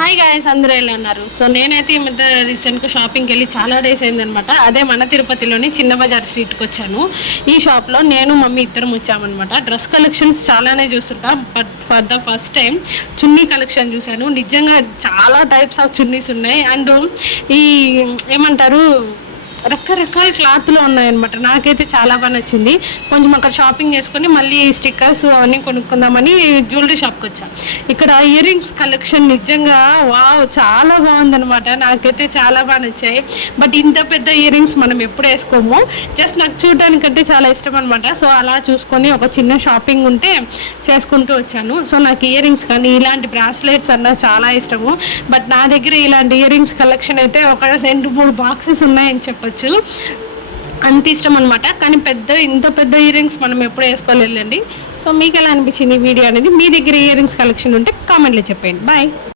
Hi guys, అందరూ ఎలా ఉన్నారు? సో నేనైతే ఈ మధ్య రీసెంట్గా షాపింగ్కి వెళ్ళి చాలా డేస్ అయిందనమాట. అదే మన తిరుపతిలోని చిన్న బజార్ స్ట్రీట్కి వచ్చాను. ఈ షాప్లో నేను మమ్మీ ఇద్దరం వచ్చామన్నమాట. డ్రెస్ కలెక్షన్స్ చాలానే చూస్తుంటా, but for the first time chunni collection చూశాను. నిజంగా చాలా టైప్స్ ఆఫ్ చున్నీస్ ఉన్నాయి. అండ్ ఈ ఏమంటారు రకరకాల క్లాత్లో ఉన్నాయన్నమాట. నాకైతే చాలా బాగా నచ్చింది. కొంచెం అక్కడ షాపింగ్ చేసుకొని మళ్ళీ స్టిక్కర్స్ అవన్నీ కొనుక్కుందామని జ్యువెలరీ షాప్కి వచ్చా. ఇక్కడ ఇయర్ రింగ్స్ కలెక్షన్ నిజంగా వావ్ చాలా బాగుందనమాట. నాకైతే చాలా బాగా నచ్చాయి. బట్ ఇంత పెద్ద ఇయర్ రింగ్స్ మనం ఎప్పుడు వేసుకోము. జస్ట్ నాకు చూడడానికంటే చాలా ఇష్టం అనమాట. సో అలా చూసుకొని ఒక చిన్న షాపింగ్ ఉంటే చేసుకుంటూ వచ్చాను. సో నాకు ఇయర్ రింగ్స్ కానీ ఇలాంటి బ్రాస్లెట్స్ అన్న చాలా ఇష్టము. బట్ నా దగ్గర ఇలాంటి ఇయర్ రింగ్స్ కలెక్షన్ అయితే ఒక 2-3 బాక్సెస్ ఉన్నాయని చెప్పచ్చు. అంత ఇష్టం అనమాట. కానీ ఇంత పెద్ద ఇయర్ రింగ్స్ మనం ఎప్పుడు వేసుకోలేదండి. సో మీకు ఎలా అనిపించింది వీడియో అనేది? మీ దగ్గర ఇయర్ రింగ్స్ కలెక్షన్ ఉంటే కామెంట్లో చెప్పండి. బాయ్.